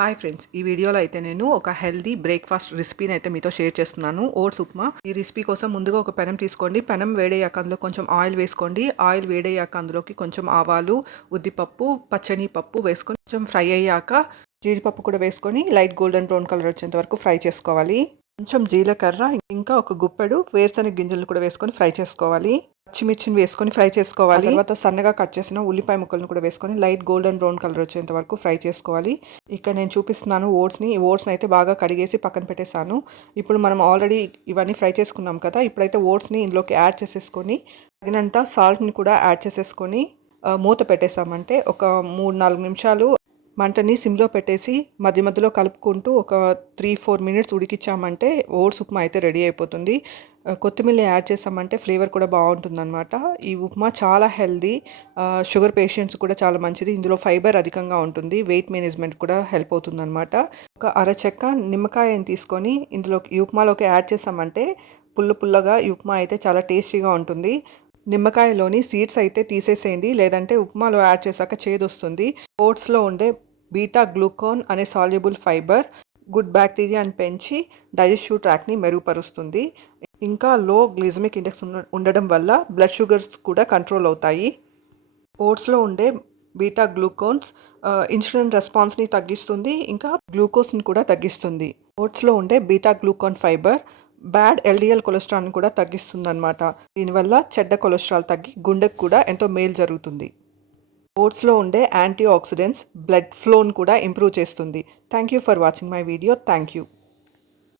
Hi friends, ఈ వీడియోలో అయితే నేను ఒక హెల్దీ బ్రేక్ఫాస్ట్ రెసిపీని అయితే మీతో షేర్ చేస్తున్నాను. ఓట్స్ ఉప్మా. ఈ రెసిపీ కోసం ముందుగా ఒక పెనం తీసుకోండి. పెనం వేడయ్యాక అందులో కొంచెం ఆయిల్ వేసుకోండి. ఆయిల్ వేడయ్యాక అందులోకి కొంచెం ఆవాలు, ఉద్దిపప్పు, పచ్చని పప్పు వేసుకొని కొంచెం ఫ్రై అయ్యాక జీడిపప్పు కూడా వేసుకొని లైట్ గోల్డెన్ బ్రౌన్ కలర్ వచ్చేంత వరకు ఫ్రై చేసుకోవాలి. కొంచెం జీలకర్ర, ఇంకా ఒక గుప్పెడు వేరుశనగ గింజలు కూడా వేసుకొని ఫ్రై చేసుకోవాలి. పచ్చిమిర్చిని వేసుకొని ఫ్రై చేసుకోవాలి. తర్వాత సన్నగా కట్ చేసిన ఉల్లిపాయ ముక్కలను కూడా వేసుకొని లైట్ గోల్డెన్ బ్రౌన్ కలర్ వచ్చేంత వరకు ఫ్రై చేసుకోవాలి. ఇక్కడ నేను చూపిస్తున్నాను ఓట్స్ని. ఈ ఓట్స్ని అయితే బాగా కడిగేసి పక్కన పెట్టేశాను. ఇప్పుడు మనం ఆల్రెడీ ఇవన్నీ ఫ్రై చేసుకున్నాం కదా. ఇప్పుడైతే ఓట్స్ని ఇందులోకి యాడ్ చేసేసుకొని తగినంత సాల్ట్ని కూడా యాడ్ చేసేసుకొని మూత పెట్టేసామంటే ఒక 3-4 నిమిషాలు మంటని సిమ్లో పెట్టేసి మధ్య మధ్యలో కలుపుకుంటూ ఒక 3-4 మినిట్స్ ఉడికించామంటే ఓట్స్ ఉప్మా అయితే రెడీ అయిపోతుంది. కొత్తిమీర యాడ్ చేసామంటే ఫ్లేవర్ కూడా బాగుంటుందన్నమాట. ఈ ఉప్మా చాలా హెల్దీ, షుగర్ పేషెంట్స్ కూడా చాలా మంచిది. ఇందులో ఫైబర్ అధికంగా ఉంటుంది. వెయిట్ మేనేజ్మెంట్ కూడా హెల్ప్ అవుతుందన్నమాట. ఒక అరచెక్క నిమ్మకాయని తీసుకొని ఇందులో ఈ ఉప్మాలోకి యాడ్ చేసామంటే పుల్లగా ఈ ఉప్మా అయితే చాలా టేస్టీగా ఉంటుంది. నిమ్మకాయలోని సీడ్స్ అయితే తీసేసేయండి, లేదంటే ఉప్మాలో యాడ్ చేశాక చేదొస్తుంది. ఓట్స్లో ఉండే బీటా గ్లూకాన్ అనే సాల్యుబుల్ ఫైబర్ గుడ్ బ్యాక్టీరియాని పెంచి డైజెస్టివ్ ట్రాక్ని మెరుగుపరుస్తుంది. ఇంకా లో గ్లిజమిక్ ఇండెక్స్ ఉండడం వల్ల బ్లడ్ షుగర్స్ కూడా కంట్రోల్ అవుతాయి. ఓట్స్లో ఉండే బీటా గ్లూకోన్స్ ఇన్సులిన్ రెస్పాన్స్ని తగ్గిస్తుంది, ఇంకా గ్లూకోజ్ని కూడా తగ్గిస్తుంది. ఓట్స్లో ఉండే beta glucan fibre bad LDL కొలెస్ట్రాల్ని కూడా తగ్గిస్తుంది అనమాట. దీనివల్ల చెడ్డ కొలెస్ట్రాల్ తగ్గి గుండెకు కూడా ఎంతో మేలు జరుగుతుంది. ఓట్స్లో ఉండే యాంటీ ఆక్సిడెంట్స్ బ్లడ్ ఫ్లోని కూడా ఇంప్రూవ్ చేస్తుంది. Thank you for watching my video. Thank you.